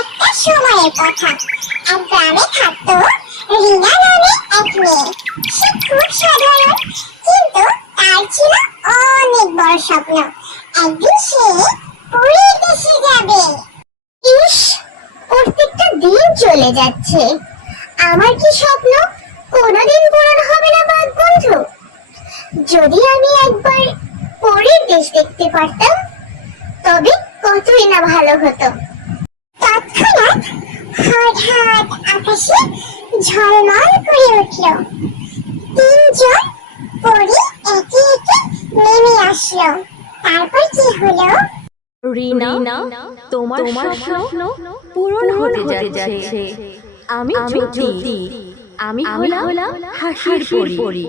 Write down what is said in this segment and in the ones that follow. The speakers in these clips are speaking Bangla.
একটা সময়ের কথা। এক গ্রামে থাকতো রিনা নামে এক মেয়ে। সে খুব সাধারণ, কিন্তু তার ছিল অনেক বড় স্বপ্ন। একদিন সে পুরীর দেশে যাবে। ইস, প্রত্যেকটা দিন চলে যাচ্ছে। আমার কি স্বপ্ন কোনোদিন পূরণ হবে না, বাঘ বন্ধু? যদি আমি একবার পরের দেশ দেখতে পারতাম, তবে কতই না ভালো হতো। হঠাৎ আকাশে ঝলমল করে উঠল। তিনজন পরি একে একে নেমে আসলো। তারপর কি হলো? রিনা তোমার স্বপ্ন পূরণ হতে যাচ্ছে। আমি জ্যোতি। আমি হলাম হাসির পরি।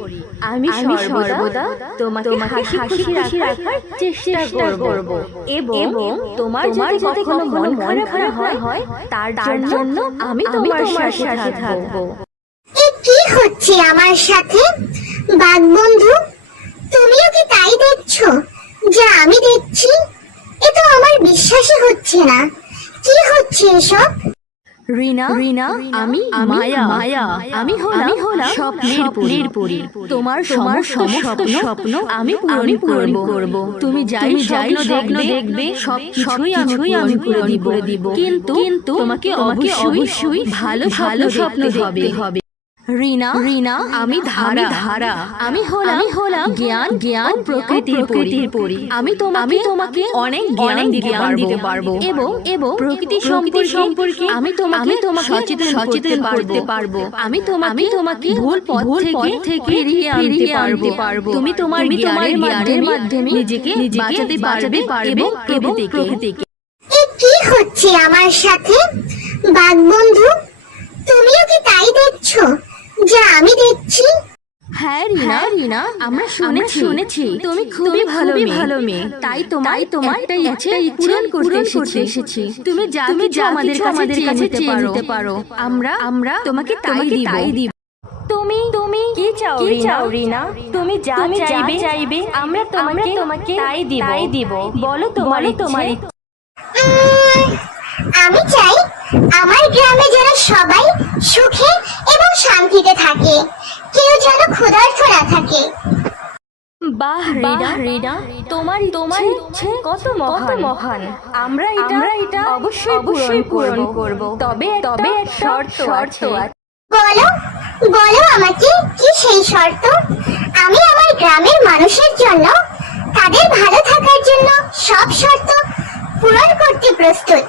আমি সর্বদা তোমাকে হাসি খুশি রাখার চেষ্টা করব। এবং তোমার যদি কখনো মন খারাপ হয় তার জন্য আমি তোমার সাথে থাকব। কি হচ্ছে আমার সাথে? বাঘ বন্ধু তুমিও কি তাই দেখছ? যা আমি দেখছি এ তো আমার বিশ্বাসই হচ্ছে না। কি হচ্ছে এসব? রিনা রিনা আমি মায়া মায়া আমি হলাম হলাম স্বপ্নের পুরীর পুরী। তোমার তোমার সমস্ত স্বপ্ন আমি পূরণ করব। করব। তুমি যাই যাই স্বপ্ন দেখবে সব কিছুই আমি আমি পূরণ করে দিব। কিন্তু কিন্তু তোমাকে অবশ্যই ভালো ভালো স্বপ্ন হবে। হবে। রিনা রিনা আমি ধারা ধারা আমি হলাম আমি হলাম জ্ঞান জ্ঞান প্রকৃতির প্রকৃতির পরি। আমি তোমাকে আমি তোমাকে অনেক জ্ঞান জ্ঞান দিতে পারব। এবং এবং প্রকৃতি সম্পর্কে সম্পর্কে আমি তোমাকে আমি তোমাকে সচেতন সচেতন করতে পারব। আমি তোমাকে আমি তোমাকে ভুল পথ থেকে থেকে ফিরিয়ে আনতে পারব। পারব। তুমি তোমার জ্ঞানের জ্ঞানের মাধ্যমে নিজেকে বাঁচাতে পারবে পারবে এবং প্রকৃতিকে। কি হচ্ছে আমার সাথে? বাঘ বন্ধু তুমিও কি তাই দেখছ? যা আমি দেখছি। হ্যাঁ রিনা। রিনা আমরা শুনেছি। শুনেছি। তুমি খুবই ভালো ভালো মেয়ে। তাই তোমার তোমার একটা ইচ্ছে পূরণ করতে করতে এসেছি। তুমি যা তুমি যা আমাদের আমাদের কাছে চেয়ে নিতে পারো। আমরা আমরা তোমাকে তাই দিব। দিব। তুমি তুমি কি চাও কি চাও রিনা? তুমি যা চাইবে চাইবে আমরা তোমাকে তোমাকে তাই দিব তাই দিব। বলো তোমার তোমার আমি চাই আমার গ্রামে যেন সবাই সুখে এবং শান্তিতে থাকে। কেউ যেন ক্ষুধার্ত না থাকে। বাহ রিনা। রিনা। তোমার তোমার ইচ্ছে কত মহান। মহান। আমরা এটা এটা অবশ্যই অবশ্যই পূরণ করব। তবে তবে শর্ত শর্ত আছে। বলো বলো আমাকে কি সেই শর্ত? আমি আমার গ্রামের মানুষের জন্য তাদের ভালো থাকার জন্য সব শর্ত পূরণ করতে প্রস্তুত।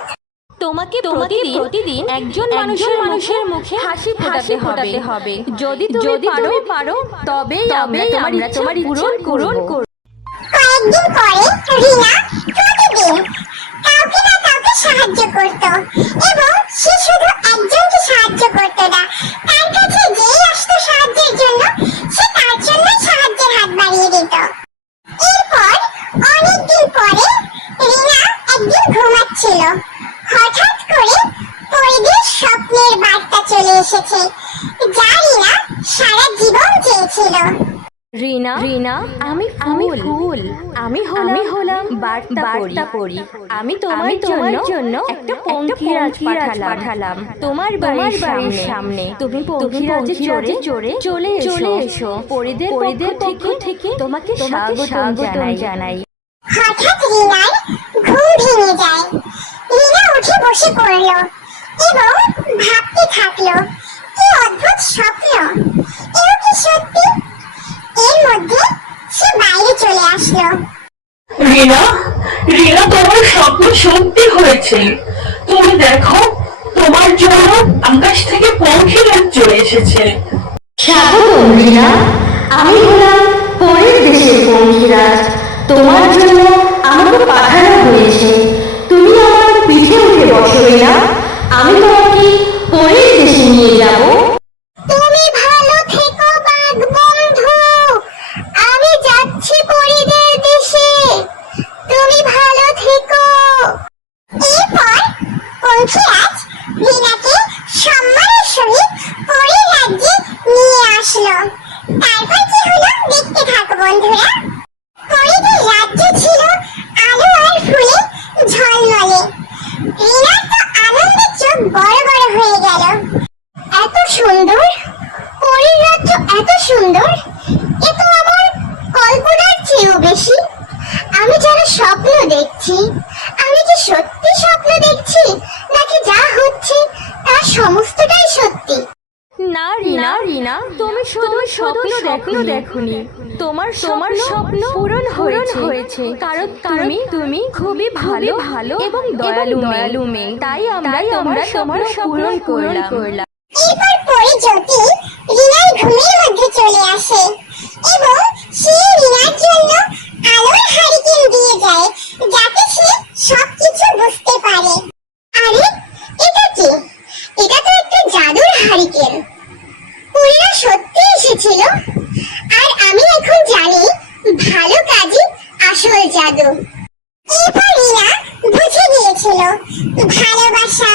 প্রতিদিন প্রতিদিন একজন মানুষের মানুষের মুখে হাসি ফোটাতে হবে। হবে। যদি যদি তুমি পারো তবেই আমরা তোমার তোমার পূরণ পূরণ করব। কয়েকদিন পরে রিনা প্রতিদিন কাউকে না কাউকে সাহায্য করত এবং সে শুধু একজনকে সাহায্য করত না তার কাছে যেই আসতো সাহায্যের জন্য সে তার জন্য সাহায্যের হাত বাড়িয়ে দিত। এরপর অনেকদিন পরে রিনা একদিন ঘুমাচ্ছিল। করে স্বপ্নের বার্তা চলে এসেছে। যা রিনা সারা জীবন চেয়েছিল। রিনা রিনা আমি আমি ফুল। আমি আমি হলাম বার্তা বার্তা পড়ি। আমি তোমার তোমার জন্য একটা পঙ্কিরাজ পাঠালাম। তোমার বাড়ির বাড়ির সামনে। তুমি পঙ্কিরাজে চড়ে চড়ে চলে চলে এসো। পরিদের পরিদের থেকে থেকে তোমাকে স্বাগত জানাই। জানাই। হঠাৎ রিনার বসে পড়ল এবং ভাবতে থাকল কি অদ্ভুত স্বপ্ন। এও কি সত্যি? এর মধ্যে সে বাইরে চলে আসলো। রিনা রিনা তোমার স্বপ্ন সত্যি হয়েছে। তুমি দেখো তোমার জন্য আকাশ থেকে পঙ্খিরাজ চলে এসেছে। স্বাগতম রিনা। আমি হলাম পরের দেশের পঙ্খিরাজ। তোমার জন্য আমাকে পাঠানো হয়েছে তুমি আমার পিঠে উঠে বসো রিনা আমি তোমাকে পরের দেশে নিয়ে যাব তুমি ভালো থেকো বাঘ বন্ধু আমি যাচ্ছি পরিদের দেশে তুমি ভালো থেকো এরপর পঙ্খিরাজ রিনাকে সম্মানের সহিত পরীর রাজ্যে নিয়ে আসলো তারপর কি হলো দেখতে থাকো বন্ধুরা পরীদের রাজ্য ছিল আলো আর ফুলে ঝলমলে রিনার তো আনন্দে দেখনি। তোমার তোমার স্বপ্ন পূরণ হয়েছে। কারণ তুমি তুমি খুবই ভালো ভালো এবং দয়ালু দয়ালু মেয়ে। তাই আমরা আমরা স্বপ্ন পূরণ করলাম। ভালোবাসা